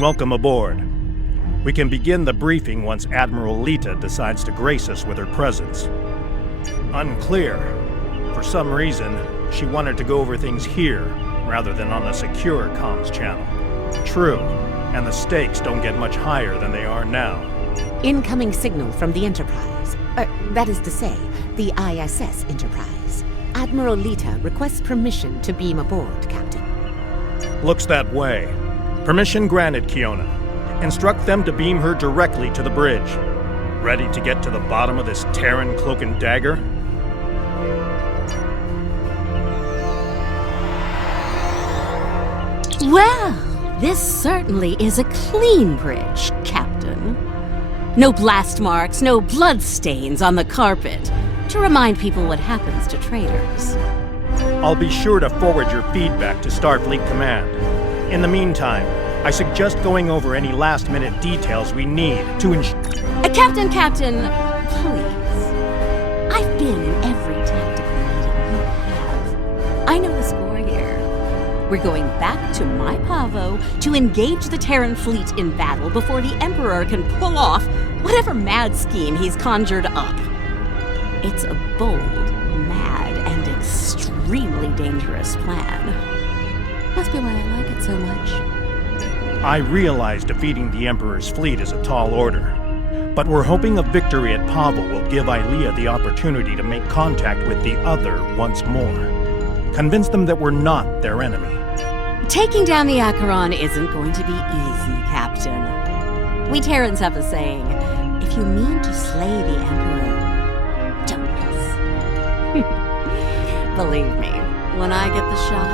Welcome aboard. We can begin the briefing once Admiral Lita decides to grace us with her presence. Unclear. For some reason, she wanted to go over things here, rather than on a secure comms channel. True, and the stakes don't get much higher than they are now. Incoming signal from the Enterprise. That is to say, the ISS Enterprise. Admiral Lita requests permission to beam aboard, Captain. Looks that way. Permission granted, Kiona. Instruct them to beam her directly to the bridge. Ready to get to the bottom of this Terran cloak and dagger? Well, this certainly is a clean bridge, Captain. No blast marks, no blood stains on the carpet, to remind people what happens to traitors. I'll be sure to forward your feedback to Starfleet Command. In the meantime, I suggest going over any last-minute details we need to ensure... Captain, please. I've been in every tactical meeting you have. I know the score here. We're going back to my Pavo to engage the Terran fleet in battle before the Emperor can pull off whatever mad scheme he's conjured up. It's a bold, mad, and extremely dangerous plan. Must be why I like it so much. I realize defeating the Emperor's fleet is a tall order, but we're hoping a victory at Pavel will give Ilea the opportunity to make contact with the other once more. Convince them that we're not their enemy. Taking down the Acheron isn't going to be easy, Captain. We Terrans have a saying, if you mean to slay the Emperor, don't miss. Believe me, when I get the shot,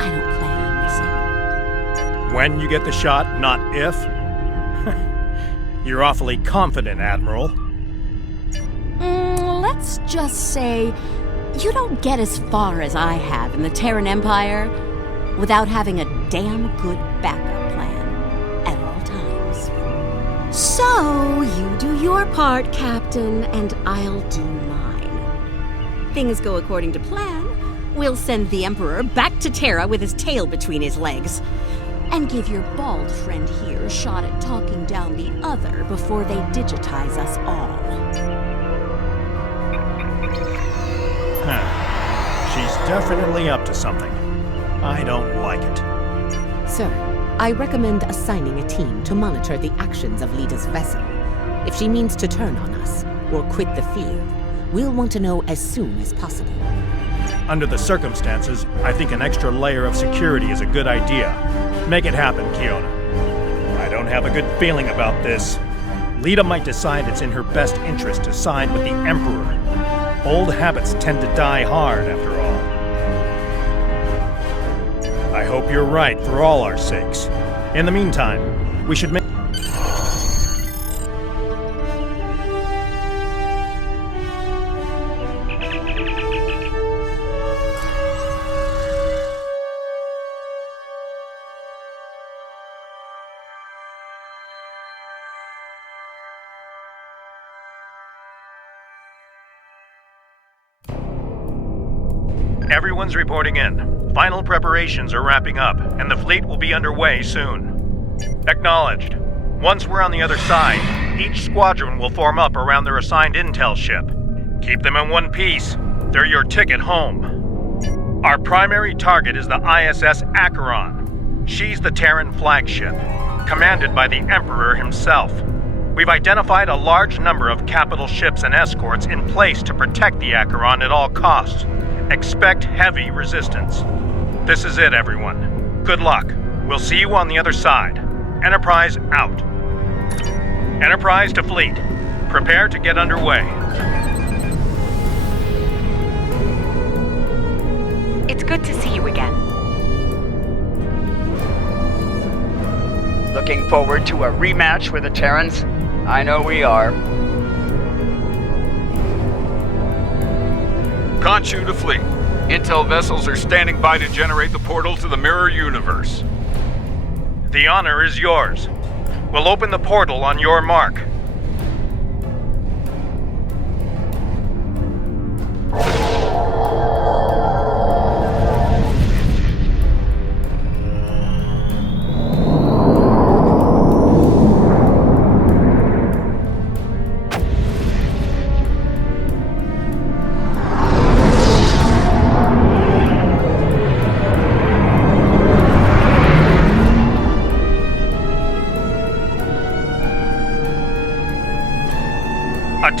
I don't plan on missing. When you get the shot, not if? You're awfully confident, Admiral. Let's just say you don't get as far as I have in the Terran Empire without having a damn good backup plan at all times. So, you do your part, Captain, and I'll do mine. Things go according to plan. We'll send the Emperor back to Terra with his tail between his legs, and give your bald friend here a shot at talking down the other before they digitize us all. She's definitely up to something. I don't like it. Sir, I recommend assigning a team to monitor the actions of Lita's vessel. If she means to turn on us, or quit the field, we'll want to know as soon as possible. Under the circumstances, I think an extra layer of security is a good idea. Make it happen, Kiona. I don't have a good feeling about this. Lita might decide it's in her best interest to side with the Emperor. Old habits tend to die hard, after all. I hope you're right for all our sakes. In the meantime, we should make... Everyone's reporting in. Final preparations are wrapping up, and the fleet will be underway soon. Acknowledged. Once we're on the other side, each squadron will form up around their assigned intel ship. Keep them in one piece. They're your ticket home. Our primary target is the ISS Acheron. She's the Terran flagship, commanded by the Emperor himself. We've identified a large number of capital ships and escorts in place to protect the Acheron at all costs. Expect heavy resistance. This is it, everyone. Good luck. We'll see you on the other side. Enterprise out. Enterprise to fleet. Prepare to get underway. It's good to see you again. Looking forward to a rematch with the Terrans? I know we are. Conchu to fleet. Intel vessels are standing by to generate the portal to the mirror universe. The honor is yours. We'll open the portal on your mark.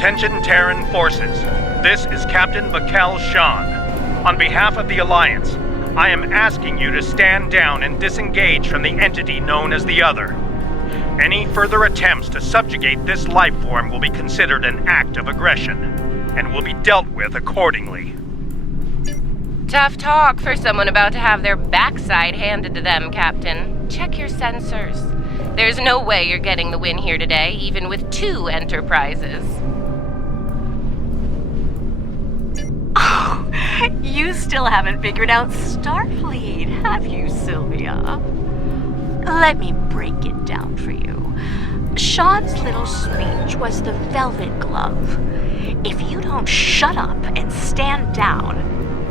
Attention Terran forces. This is Captain Bakel Shan. On behalf of the Alliance, I am asking you to stand down and disengage from the entity known as the Other. Any further attempts to subjugate this life form will be considered an act of aggression, and will be dealt with accordingly. Tough talk for someone about to have their backside handed to them, Captain. Check your sensors. There's no way you're getting the win here today, even with 2 Enterprises. Oh, you still haven't figured out Starfleet, have you, Sylvia? Let me break it down for you. Sean's little speech was the velvet glove. If you don't shut up and stand down,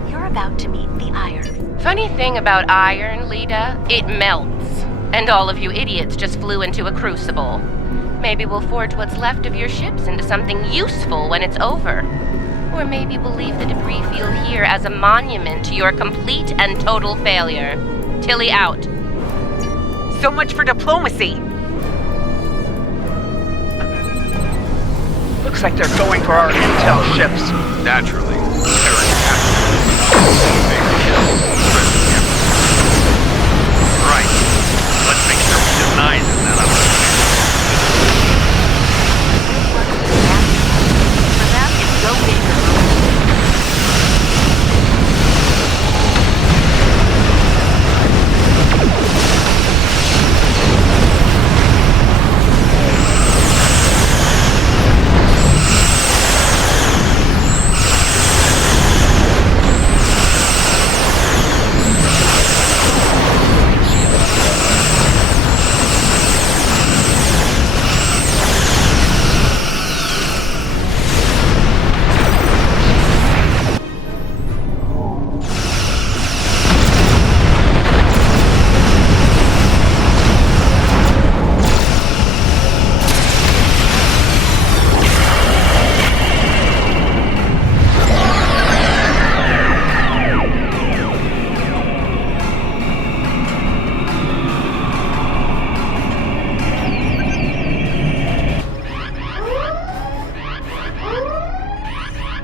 you're about to meet the iron. Funny thing about iron, Lita, it melts. And all of you idiots just flew into a crucible. Maybe we'll forge what's left of your ships into something useful when it's over. Or maybe we'll leave the debris field here as a monument to your complete and total failure. Tilly out. So much for diplomacy. Looks like they're going for our intel ships. Naturally, Terran Right. Let's make sure we deny that opportunity. For them, it's go big or go home.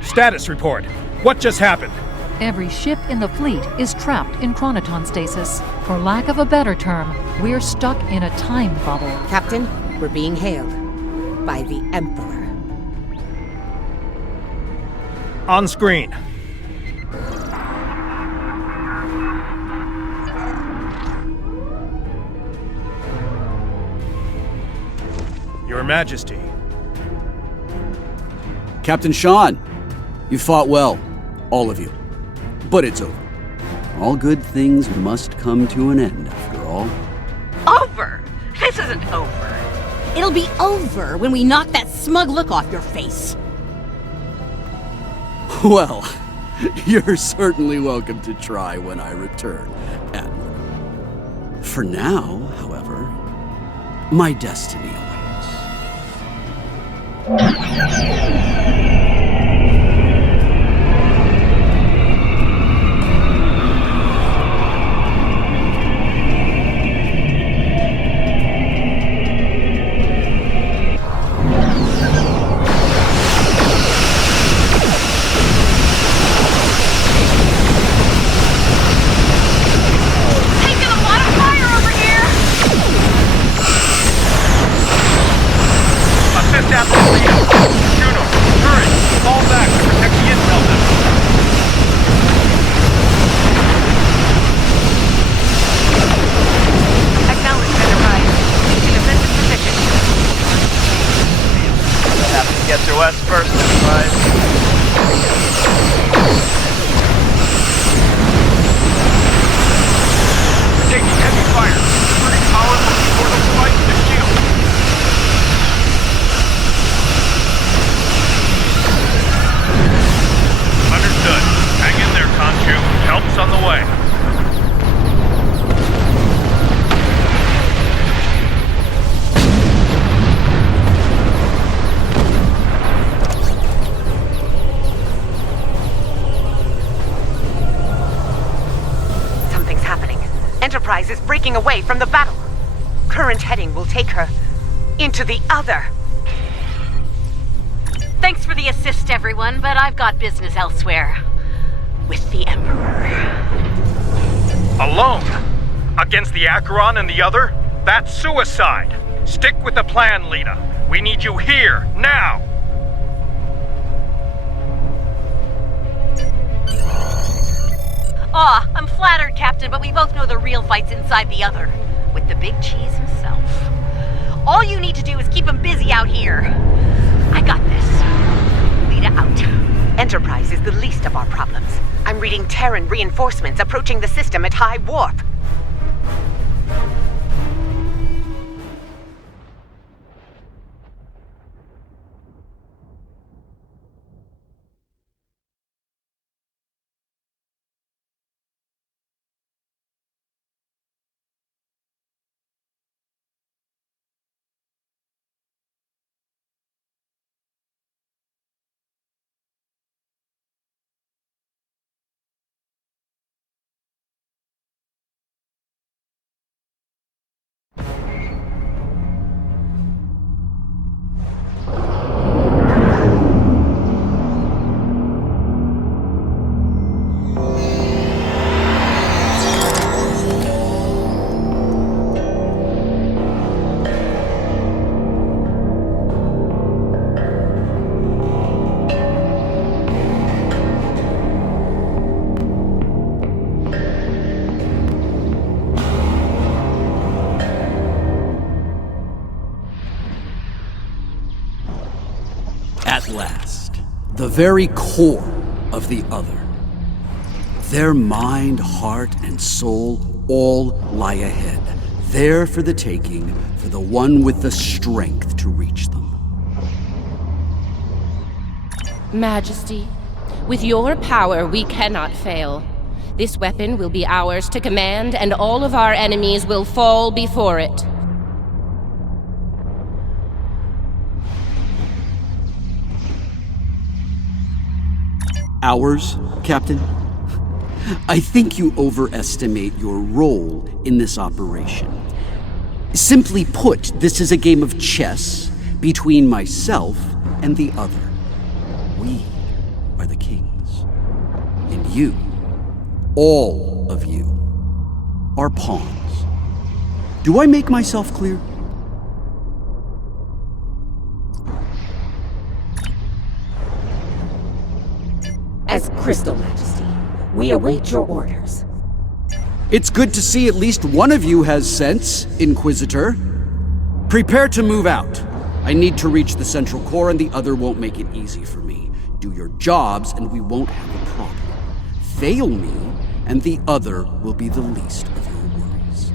Status report. What just happened? Every ship in the fleet is trapped in chronoton stasis. For lack of a better term, we're stuck in a time bubble. Captain, we're being hailed by the Emperor. On screen. Your Majesty. Captain Sean, you fought well, all of you. But it's over. All good things must come to an end, after all. Over? This isn't over. It'll be over when we knock that smug look off your face. Well, you're certainly welcome to try when I return, Admiral. For now, however, my destiny awaits. Get to us first, Enterprise. taking heavy fire. Converting power from the portal device to shield. Understood. Hang in there, Khonshu. Help's on the way. Something's happening. Enterprise is breaking away from the battle. Current heading will take her into the other. Thanks for the assist, everyone, but I've got business elsewhere. With the Emperor. Alone? Against the Acheron and the other? That's suicide! Stick with the plan, Lita. We need you here, now! Aw, I'm flattered, Captain, but we both know the real fight's inside the other. With the big cheese himself. All you need to do is keep him busy out here. I got this. Lita out. Enterprise is the least of our problems. I'm reading Terran reinforcements approaching the system at high warp. At last, the very core of the other. Their mind, heart, and soul all lie ahead, there for the taking, for the one with the strength to reach them. Majesty, with your power, we cannot fail. This weapon will be ours to command, and all of our enemies will fall before it. Ours, Captain? I think you overestimate your role in this operation. Simply put, this is a game of chess between myself and the other. We are the kings. And you, all of you, are pawns. Do I make myself clear? As Crystal Majesty, we await your orders. It's good to see at least one of you has sense, Inquisitor. Prepare to move out. I need to reach the central core and the other won't make it easy for me. Do your jobs and we won't have a problem. Fail me and the other will be the least of your worries.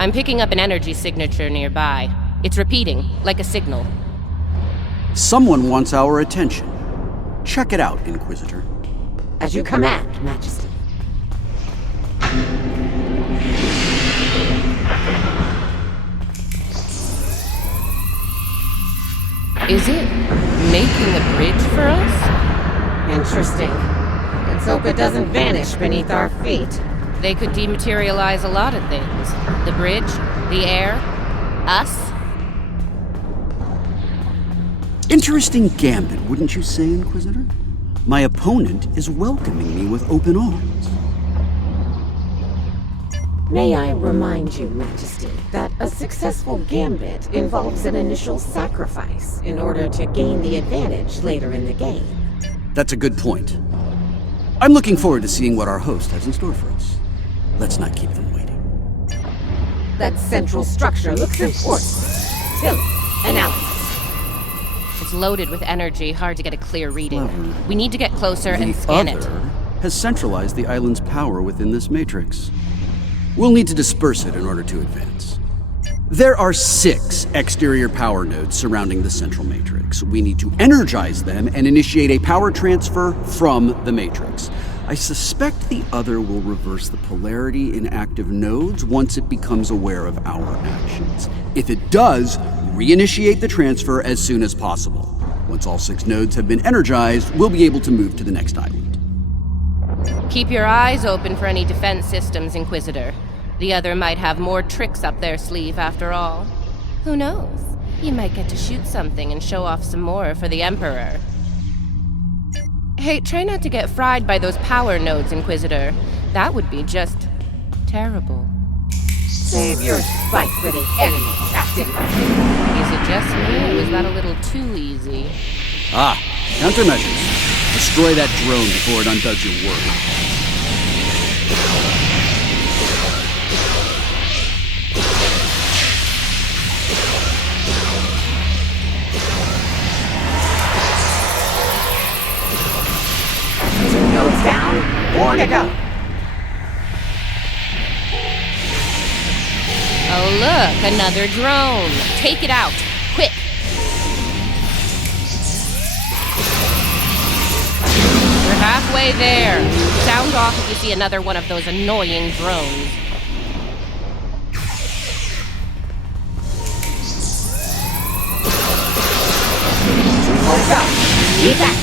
I'm picking up an energy signature nearby. It's repeating, like a signal. Someone wants our attention. Check it out, Inquisitor. As you command, Majesty. Is it making a bridge for us? Interesting. Let's hope it doesn't vanish beneath our feet. They could dematerialize a lot of things. The bridge, the air, us. Interesting gambit, wouldn't you say, Inquisitor? My opponent is welcoming me with open arms. May I remind you, Majesty, that a successful gambit involves an initial sacrifice in order to gain the advantage later in the game. That's a good point. I'm looking forward to seeing what our host has in store for us. Let's not keep them waiting. That central structure looks important. Tilly, analysis. It's loaded with energy, hard to get a clear reading. Clever. We need to get closer and scan it. The other has centralized the island's power within this matrix. We'll need to disperse it in order to advance. There are 6 exterior power nodes surrounding the central matrix. We need to energize them and initiate a power transfer from the matrix. I suspect the other will reverse the polarity in active nodes once it becomes aware of our actions. If it does, reinitiate the transfer as soon as possible. Once all 6 nodes have been energized, we'll be able to move to the next island. Keep your eyes open for any defense systems, Inquisitor. The other might have more tricks up their sleeve after all. Who knows? You might get to shoot something and show off some more for the Emperor. Hey, try not to get fried by those power nodes, Inquisitor. That would be just terrible. Save your spite for the enemy, Captain. Is it just me, or was that a little too easy? Ah, countermeasures. Destroy that drone before it undoes your work. Nose down, more to go. Oh look, another drone. Take it out, quick. We're halfway there. Sound off if you see another one of those annoying drones. Let's go. Keep that.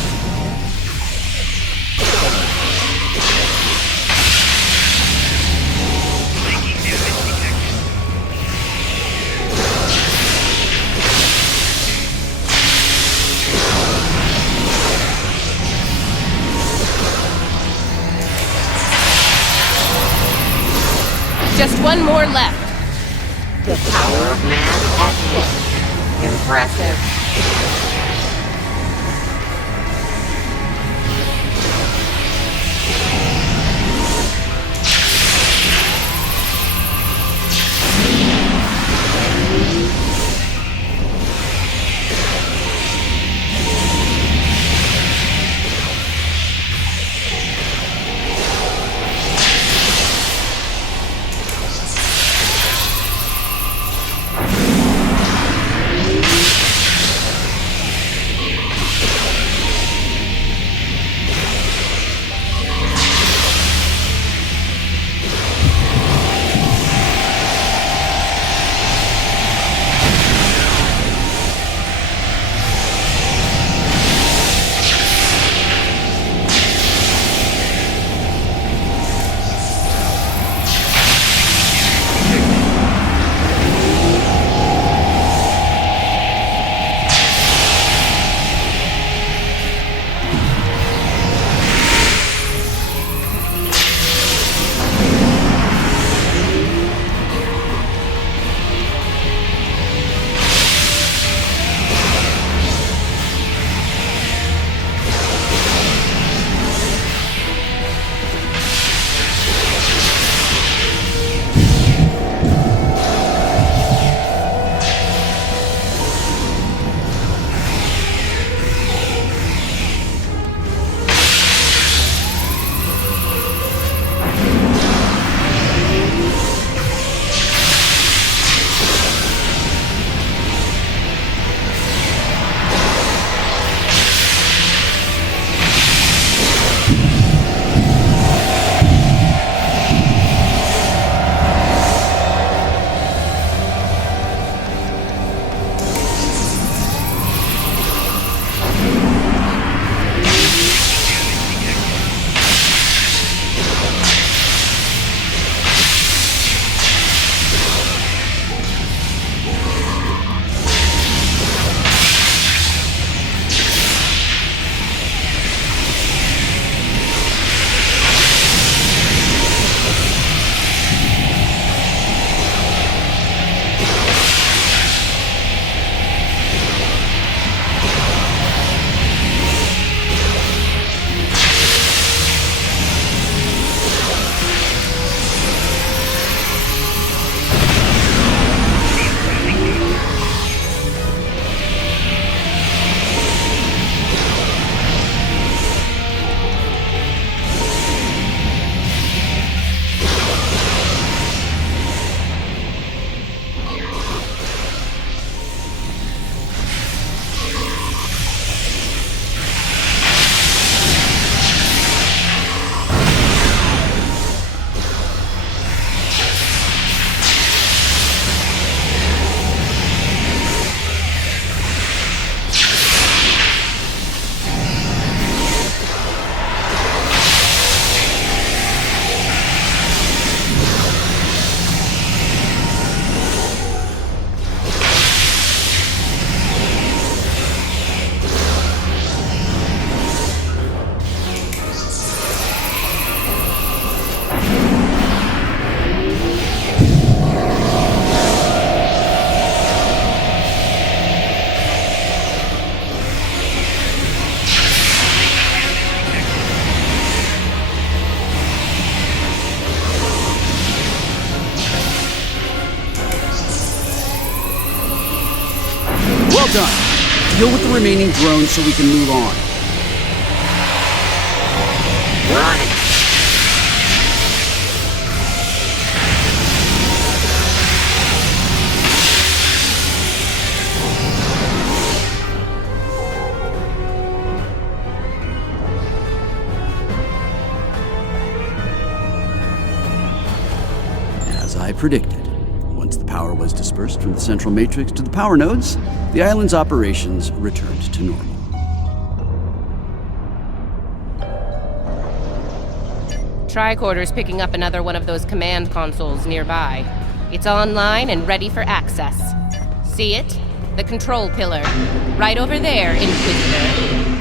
Just one more left. The power of man at work. Impressive. done. Deal with the remaining drones so we can move on. As I predicted, once the power was dispersed from the central matrix to the power nodes, the island's operations returned to normal. Tricorder's picking up another one of those command consoles nearby. It's online and ready for access. See it? The control pillar. Right over there, Inquisitor.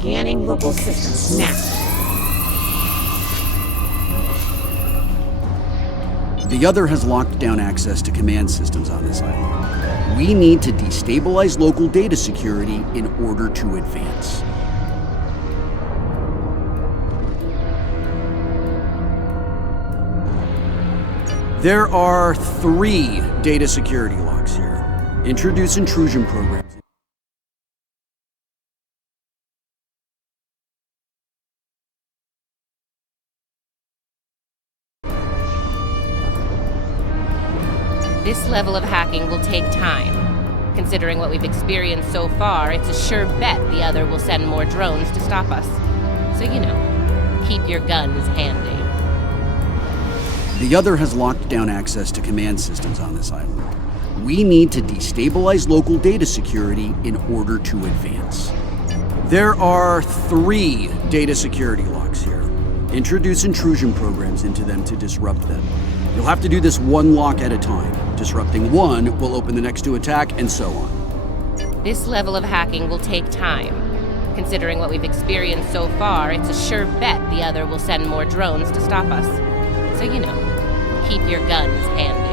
Scanning local systems now. The other has locked down access to command systems on this island. We need to destabilize local data security in order to advance. There are 3 data security locks here. Introduce intrusion programs. This level of hacking will take time. Considering what we've experienced so far, it's a sure bet the other will send more drones to stop us. So, you know, keep your guns handy. The other has locked down access to command systems on this island. We need to destabilize local data security in order to advance. There are 3 data security locks here. Introduce intrusion programs into them to disrupt them. You'll have to do this one lock at a time. Disrupting one will open the next to attack, and so on. This level of hacking will take time. Considering what we've experienced so far, it's a sure bet the other will send more drones to stop us. So, you know, keep your guns handy.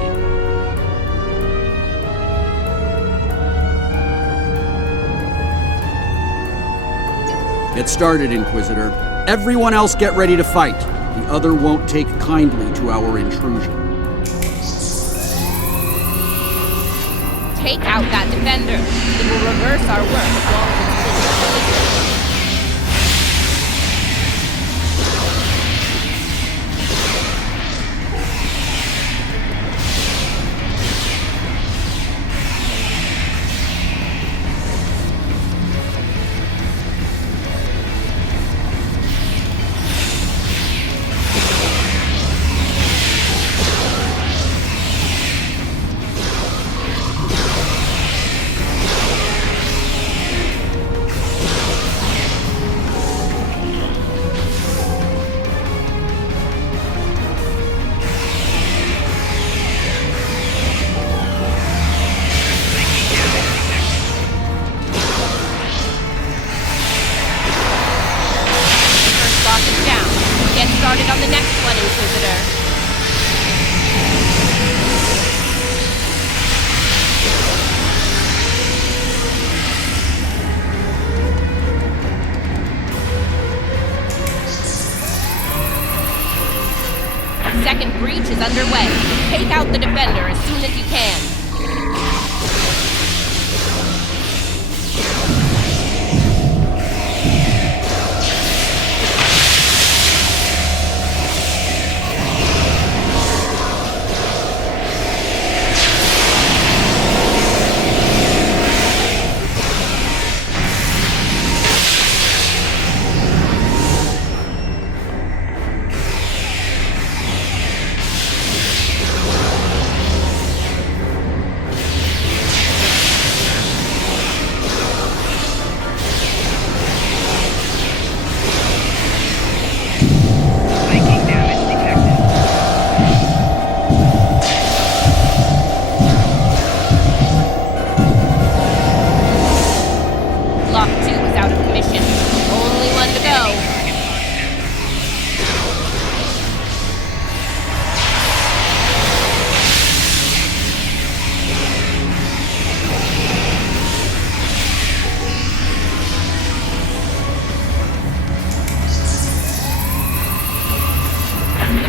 Get started, Inquisitor. Everyone else get ready to fight. The other won't take kindly to our intrusion. Take out that defender. It will reverse our work as long as it's physically. Started on the next one, Inquisitor. breach is underway. Take out the defender as soon as you can.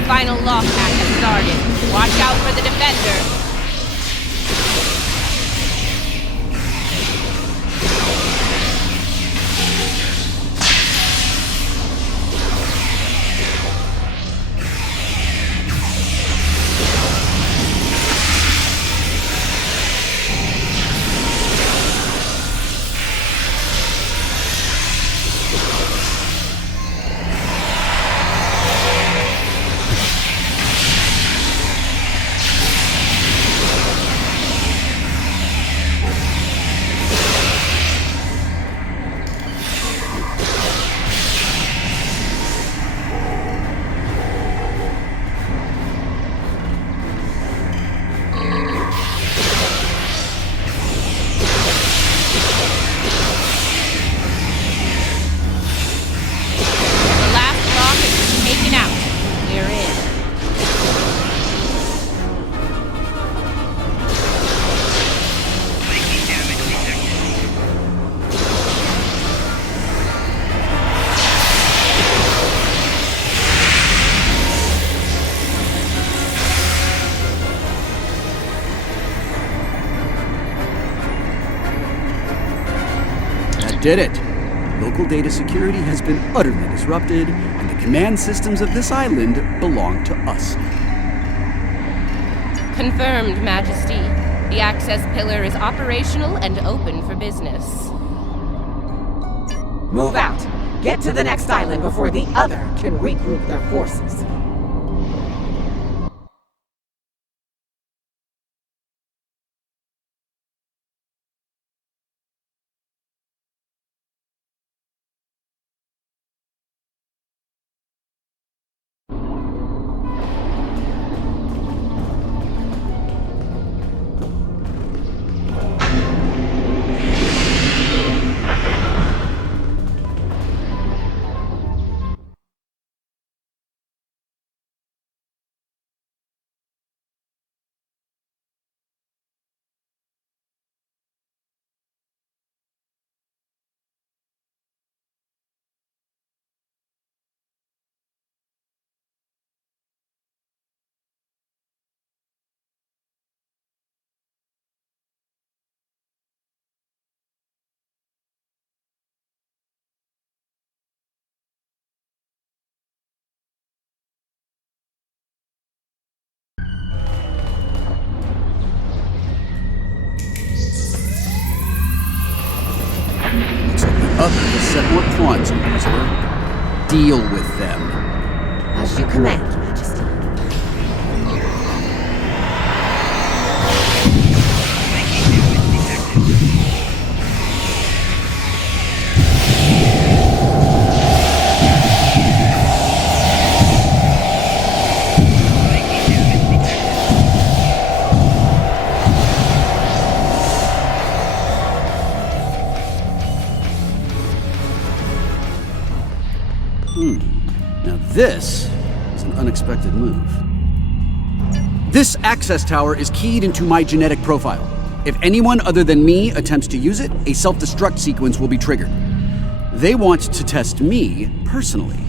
Final lock hack has started. Watch out for the defender. Did it! Local data security has been utterly disrupted, and the command systems of this island belong to us. Confirmed, Majesty. The access pillar is operational and open for business. Move out. Get to the next island before the other can regroup their forces. Other has set more pawns in her. Deal with them. As you command, Majesty. Now this is an unexpected move. This access tower is keyed into my genetic profile. If anyone other than me attempts to use it, a self-destruct sequence will be triggered. They want to test me personally.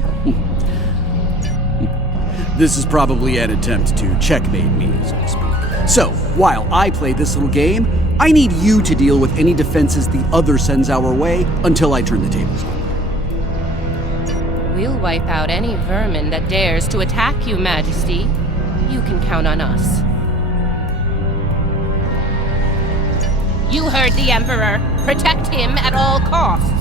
This is probably an attempt to checkmate me, so to speak. So, while I play this little game, I need you to deal with any defenses the other sends our way until I turn the tables on. We'll wipe out any vermin that dares to attack you, Majesty. You can count on us. You heard the Emperor. Protect him at all costs.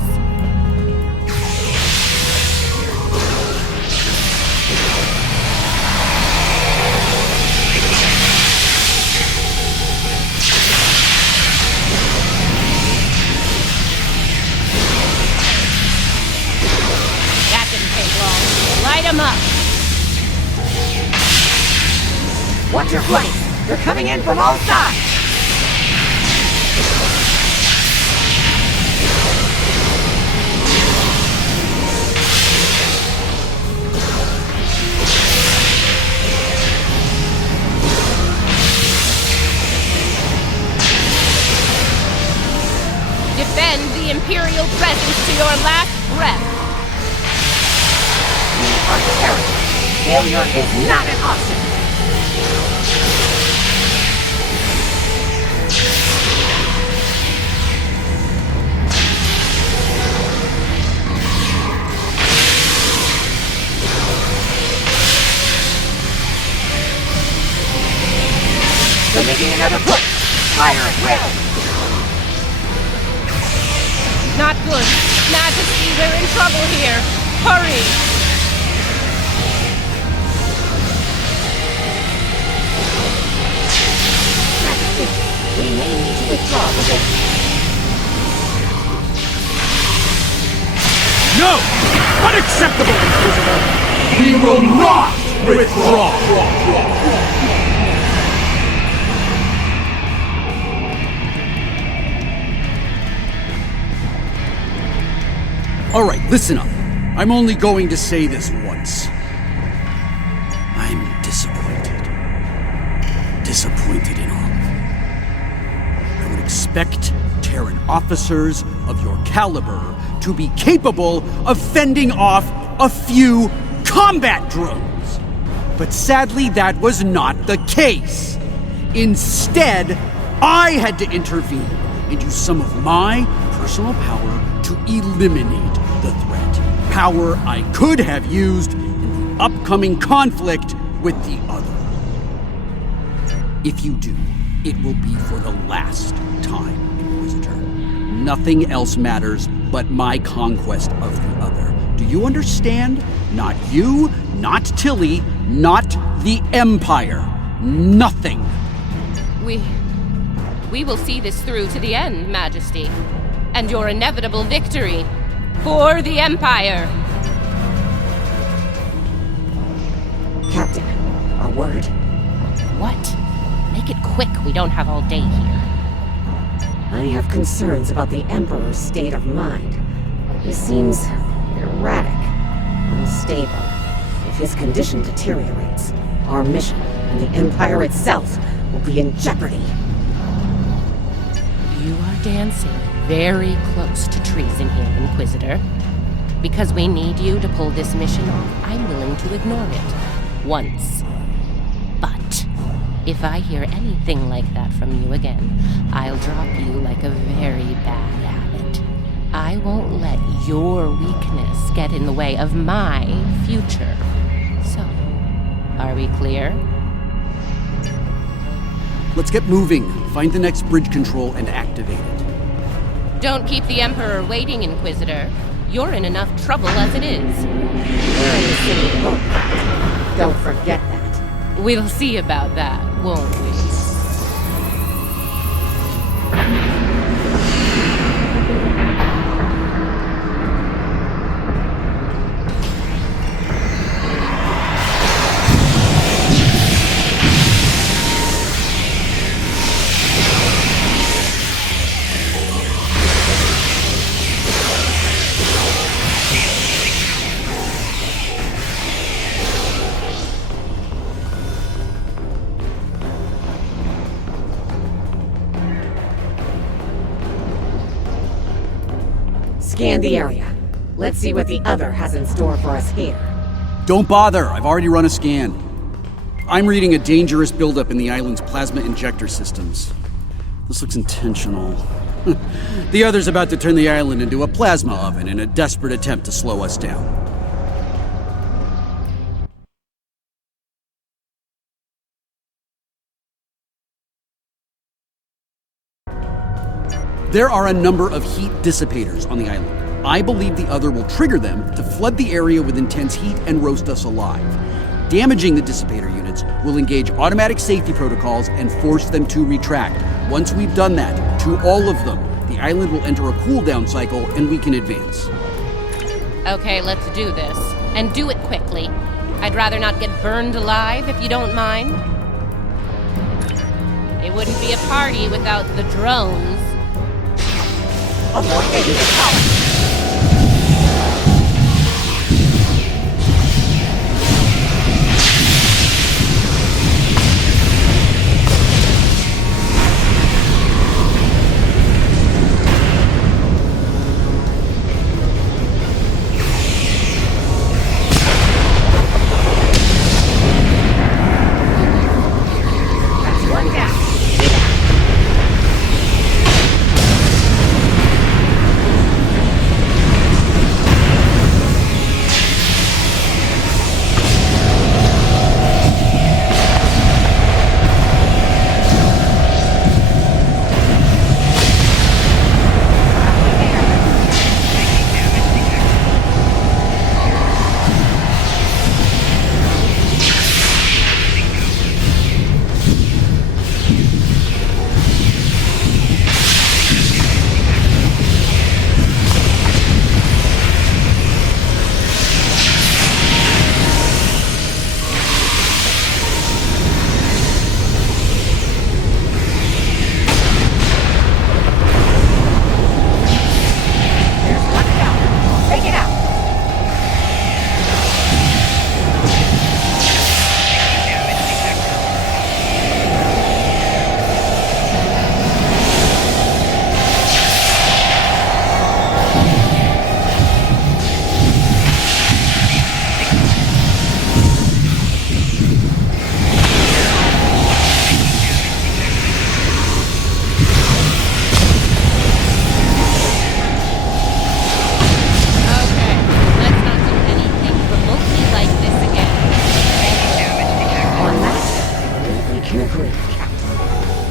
That didn't take long. Light him up. Watch your flanks! They're coming in from all sides! Defend the Imperial presence to your last breath. We are Terran. Failure is not an option. They're making another push! Fire at will! Not good. Majesty, we're in trouble here. Hurry! Majesty, we may need to withdraw a bit. No! Unacceptable, Inquisitor! We will not withdraw! Alright, listen up. I'm only going to say this once. I'm disappointed. Disappointed in all of you. I would expect Terran officers of your caliber to be capable of fending off a few combat drones. But sadly, that was not the case. Instead, I had to intervene and use some of my personal power to eliminate the threat. Power I could have used in the upcoming conflict with the other. If you do, it will be for the last time, Inquisitor. Nothing else matters but my conquest of the other. Do you understand? Not you, not Tilly, not the Empire. Nothing. We will see this through to the end, Majesty. And your inevitable victory for the Empire. Captain, a word? What? Make it quick. We don't have all day here. I have concerns about the Emperor's state of mind. He seems erratic, unstable. If his condition deteriorates, our mission and the Empire itself will be in jeopardy. You are dancing very close to treason here, Inquisitor. Because we need you to pull this mission off, I'm willing to ignore it. Once. But if I hear anything like that from you again, I'll drop you like a very bad habit. I won't let your weakness get in the way of my future. So, are we clear? Let's get moving. Find the next bridge control and activate it. Don't keep the Emperor waiting, Inquisitor. You're in enough trouble as it is. We're in the city boat. Don't forget that. We'll see about that, won't we? Scan the area. Let's see what the other has in store for us here. Don't bother. I've already run a scan. I'm reading a dangerous buildup in the island's plasma injector systems. This looks intentional. The other's about to turn the island into a plasma oven in a desperate attempt to slow us down. There are a number of heat dissipators on the island. I believe the other will trigger them to flood the area with intense heat and roast us alive. Damaging the dissipator units will engage automatic safety protocols and force them to retract. Once we've done that, to all of them, the island will enter a cooldown cycle and we can advance. Okay, let's do this. And do it quickly. I'd rather not get burned alive, if you don't mind. It wouldn't be a party without the drones.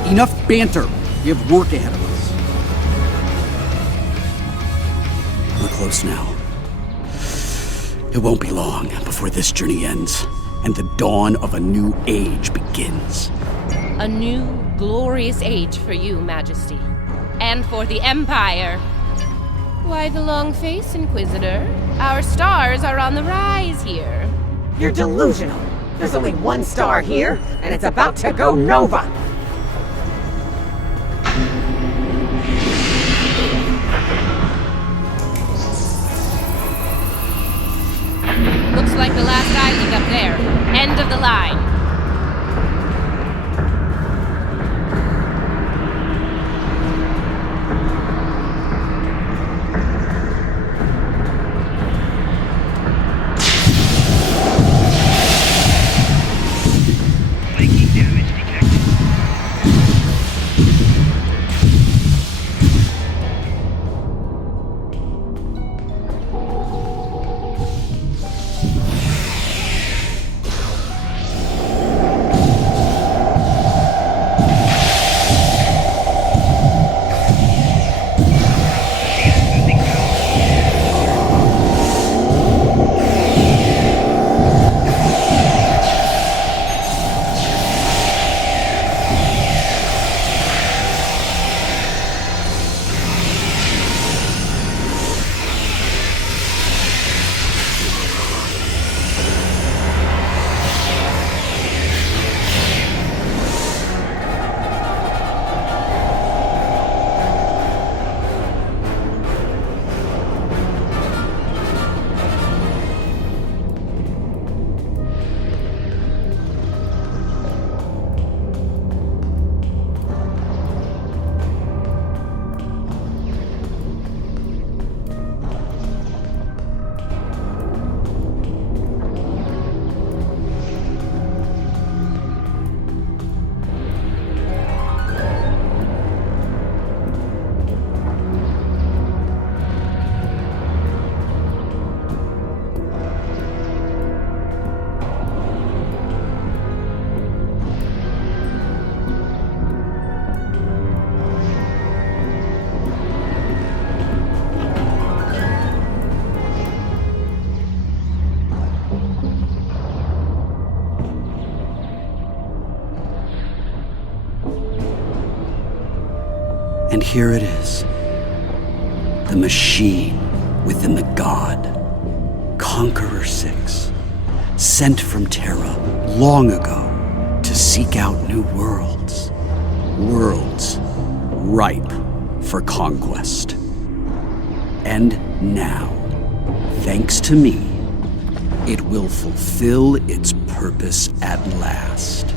Enough banter. We have work ahead of us. We're close now. It won't be long before this journey ends and the dawn of a new age begins. A new, glorious age for you, Majesty. And for the Empire. Why the long face, Inquisitor? Our stars are on the rise here. You're delusional. There's only one star here, and it's about to go nova. Looks like the last island up there. End of the line. here it is. The machine within the god. Conqueror 6. Sent from Terra long ago to seek out new worlds. Worlds ripe for conquest. And now, thanks to me, it will fulfill its purpose at last.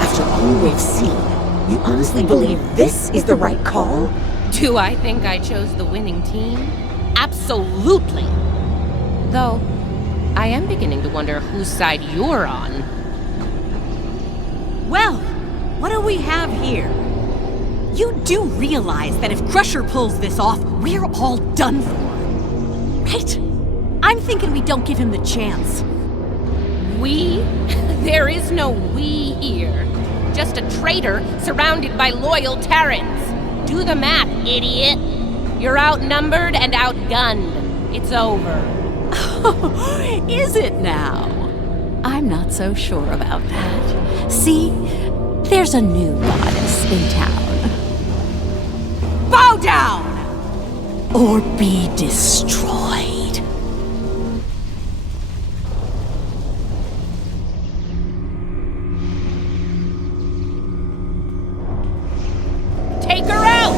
After all we've seen, you honestly believe this is the right call? Do I think I chose the winning team? Absolutely! Though, I am beginning to wonder whose side you're on. Well, what do we have here? You do realize that if Crusher pulls this off, we're all done for, right? I'm thinking we don't give him the chance. We? There is no we here. Just a traitor surrounded by loyal Terrans. Do the math, idiot. You're outnumbered and outgunned. It's over. Is it now? I'm not so sure about that. See, there's a new goddess in town. Bow down! Or be destroyed. Take her out!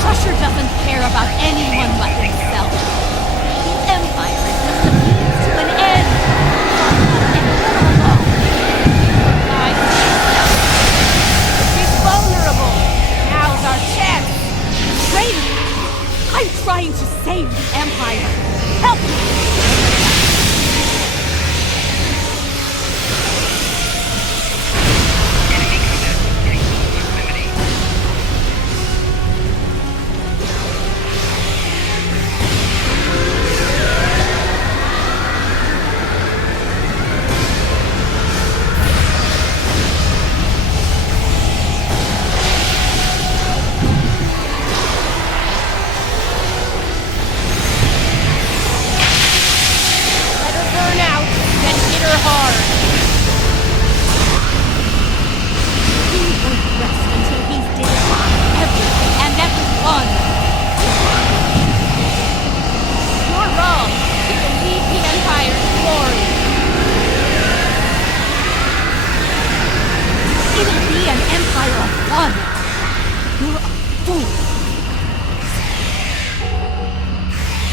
Crusher doesn't care about anyone but himself. The Empire is just a means to an end. And we're alone. She's vulnerable. Now's our chance. Traitor! I'm trying to save the Empire. Help me!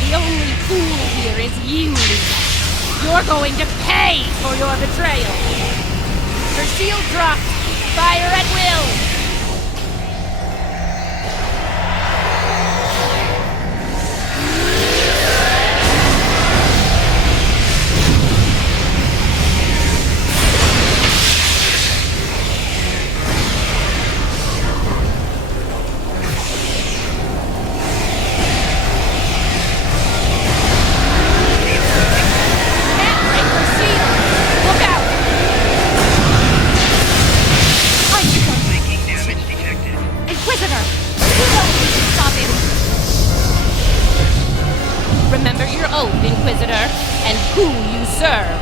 The only fool here is you, Lisa. You're going to pay for your betrayal. Her shield dropped. Fire at will. Remember your oath, Inquisitor, and who you serve.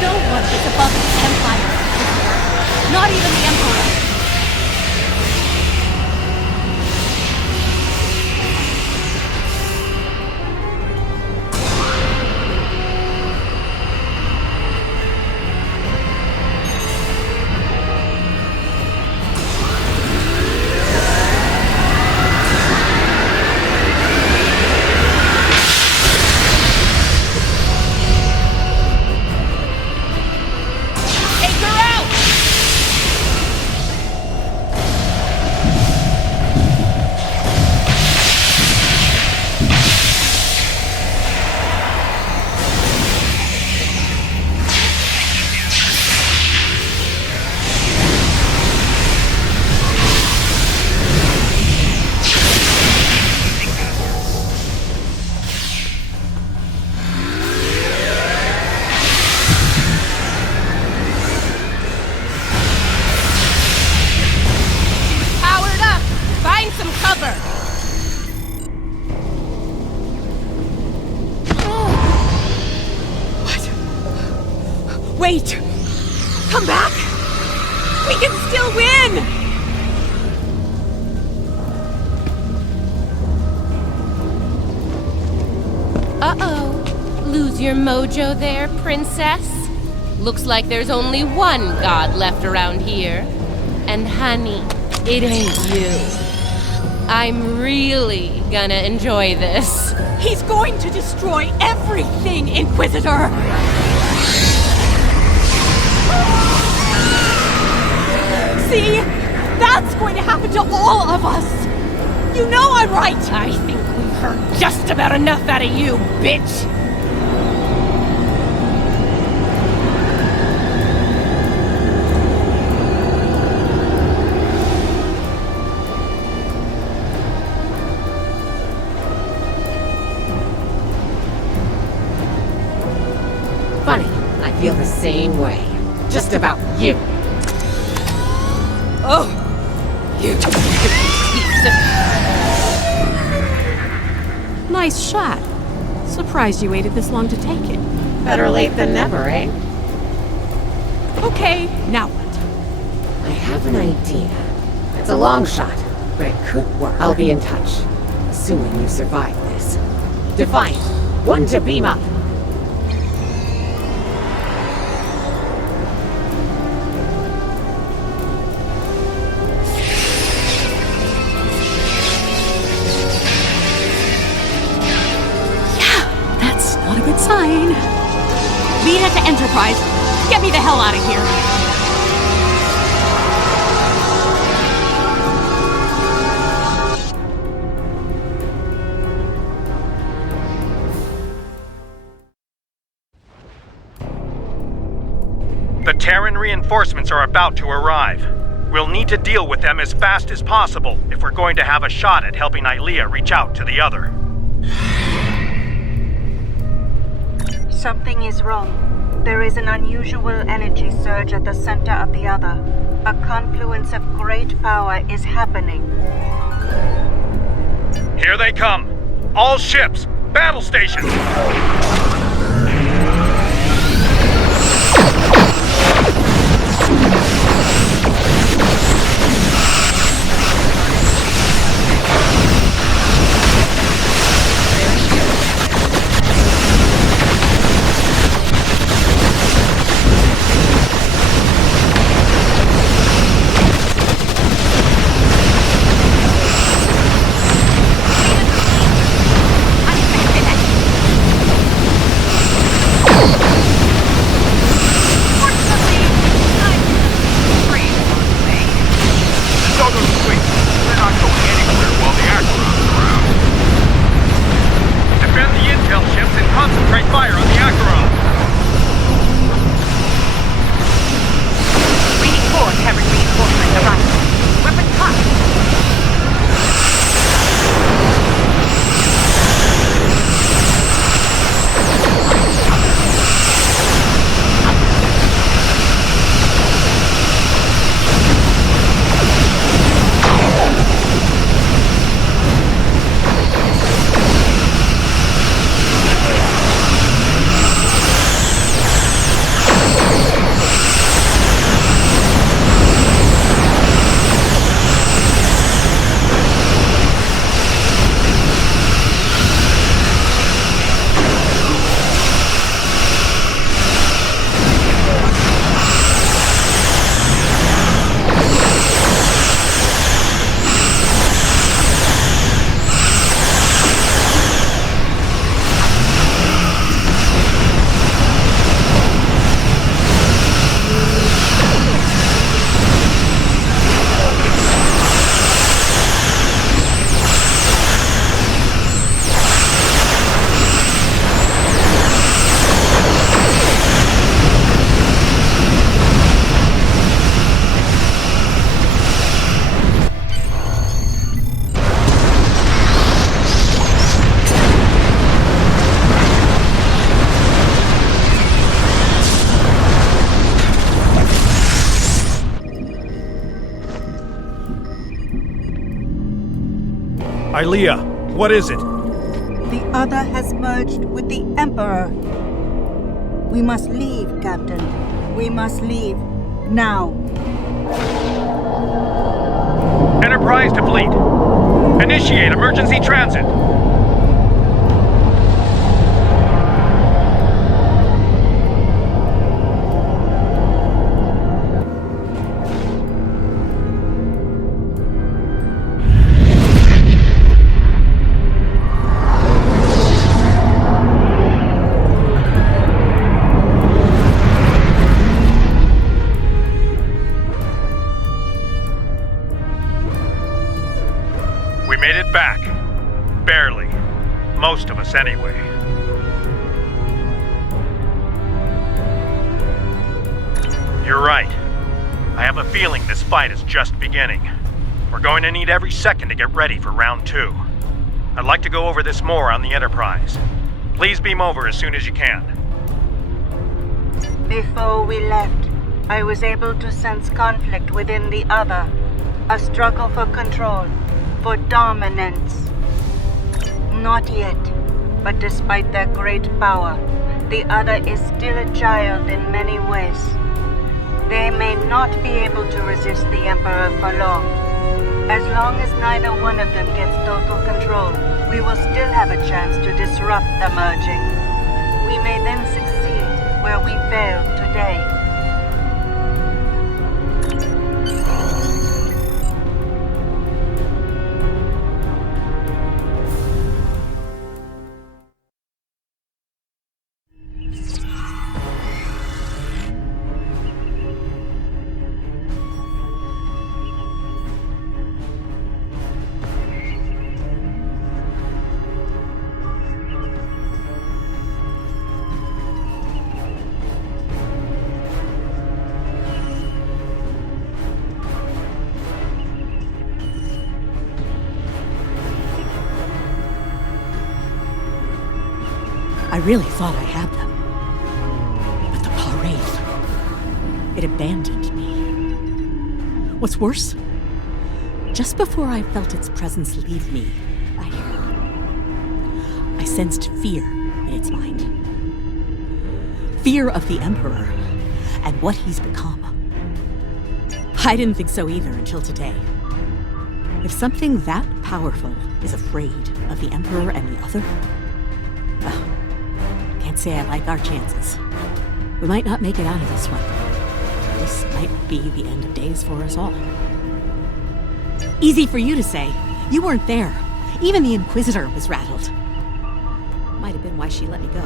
No one is above the Empire, not even the Emperor. Wait! Come back! We can still win! Uh-oh. Lose your mojo there, princess? Looks like there's only one god left around here. And honey, it ain't you. I'm really gonna enjoy this. He's going to destroy everything, Inquisitor! See? That's going to happen to all of us! You know I'm right! I think we've heard just about enough out of you, bitch! Funny, I feel the same way. Just about you. Oh! You piece of... Nice shot. Surprised you waited this long to take it. Better late than never, eh? Okay, now what? I have an idea. It's a long shot, but it could work. I'll be in touch, assuming you survive this. Defiant, one to beam up. Not a good sign. Vita to Enterprise. Get me the hell out of here. The Terran reinforcements are about to arrive. We'll need to deal with them as fast as possible if we're going to have a shot at helping Ilea reach out to the other. Something is wrong. There is an unusual energy surge at the center of the other. A confluence of great power is happening. Here they come! All ships! Battle stations! Ilea, what is it? The other has merged with the Emperor. We must leave, Captain. We must leave. Now. Enterprise to fleet. Initiate emergency transit. We made it back. Barely. Most of us, anyway. You're right. I have a feeling this fight is just beginning. We're going to need every second to get ready for round 2. I'd like to go over this more on the Enterprise. Please beam over as soon as you can. Before we left, I was able to sense conflict within the other. A struggle for control, for dominance. Not yet, but despite their great power, the other is still a child in many ways. They may not be able to resist the Emperor for long. As long as neither one of them gets total control, we will still have a chance to disrupt the merging. We may then succeed where we failed today. I really thought I had them. But the Parade, it abandoned me. What's worse, just before I felt its presence leave me, I sensed fear in its mind. Fear of the Emperor and what he's become. I didn't think so either until today. If something that powerful is afraid of the Emperor and the other, well, can't say I like our chances. We might not make it out of this one. This might be the end of days for us all. Easy for you to say. You weren't there. Even the Inquisitor was rattled. Might have been why she let me go.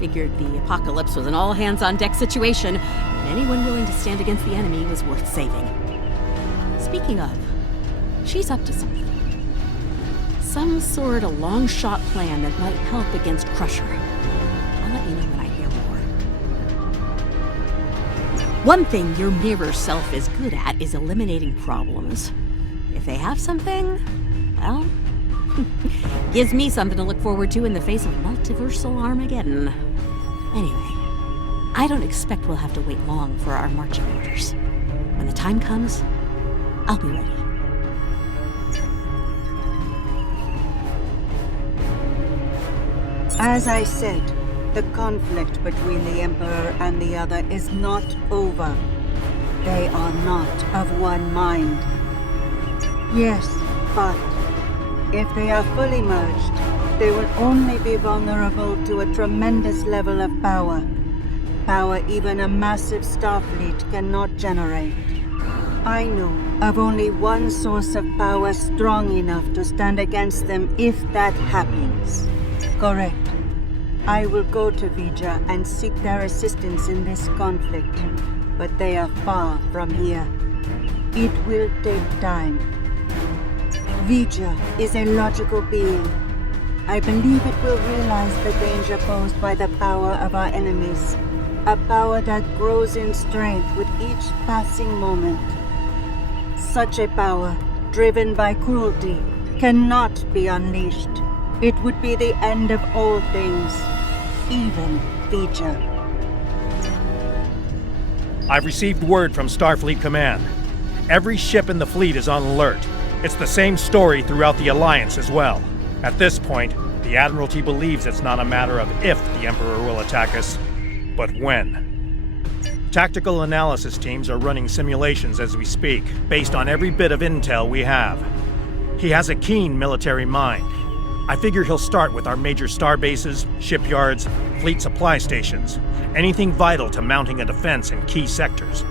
Figured the apocalypse was an all-hands-on-deck situation, and anyone willing to stand against the enemy was worth saving. Speaking of, she's up to something. Some sort of long-shot plan that might help against Crusher. I'll let you know when I hear more. One thing your mirror self is good at is eliminating problems. If they have something, well, gives me something to look forward to in the face of multiversal Armageddon. Anyway, I don't expect we'll have to wait long for our marching orders. When the time comes, I'll be ready. As I said, the conflict between the Emperor and the other is not over. They are not of one mind. Yes, but if they are fully merged, they will only be vulnerable to a tremendous level of power. Power even a massive Starfleet cannot generate. I know of only one source of power strong enough to stand against them if that happens. Correct. I will go to Vija and seek their assistance in this conflict, but they are far from here. It will take time. Vija is a logical being. I believe it will realize the danger posed by the power of our enemies, a power that grows in strength with each passing moment. Such a power, driven by cruelty, cannot be unleashed. It would be the end of all things, even Vija. I've received word from Starfleet Command. Every ship in the fleet is on alert. It's the same story throughout the Alliance as well. At this point, The Admiralty believes it's not a matter of if the Emperor will attack us, but when. Tactical analysis teams are running simulations as we speak, based on every bit of intel we have. He has a keen military mind. I figure he'll start with our major starbases, shipyards, fleet supply stations, anything vital to mounting a defense in key sectors.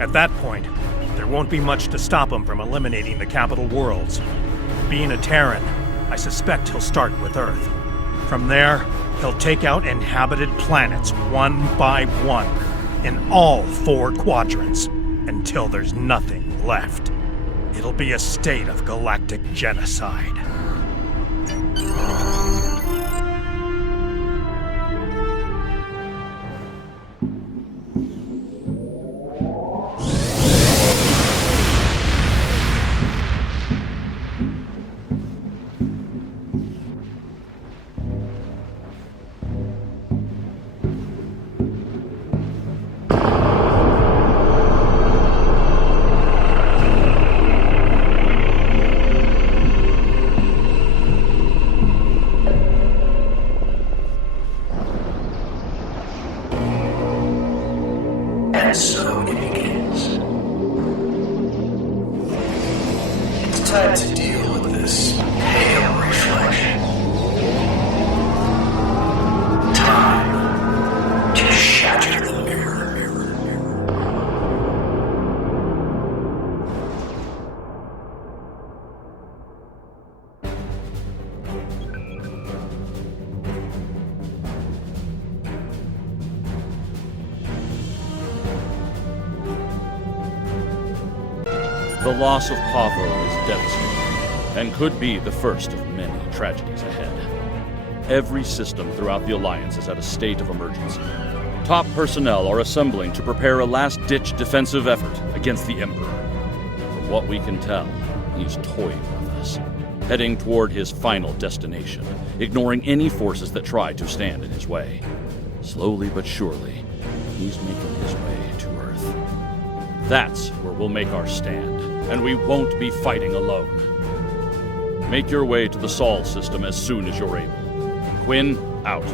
At that point, there won't be much to stop him from eliminating the capital worlds. Being a Terran, I suspect he'll start with Earth. From there, he'll take out inhabited planets one by one, in all 4 quadrants, until there's nothing left. It'll be a state of galactic genocide. And so it begins. It's time to deal with this pale reflection. Time to shatter the mirror. The loss of Pavo is devastating, and could be the first of many tragedies ahead. Every system throughout the Alliance is at a state of emergency. Top personnel are assembling to prepare a last-ditch defensive effort against the Emperor. From what we can tell, he's toying with us, heading toward his final destination, ignoring any forces that try to stand in his way. Slowly but surely, he's making his way to Earth. That's where we'll make our stand, and we won't be fighting alone. Make your way to the Sol system as soon as you're able. Quinn, out.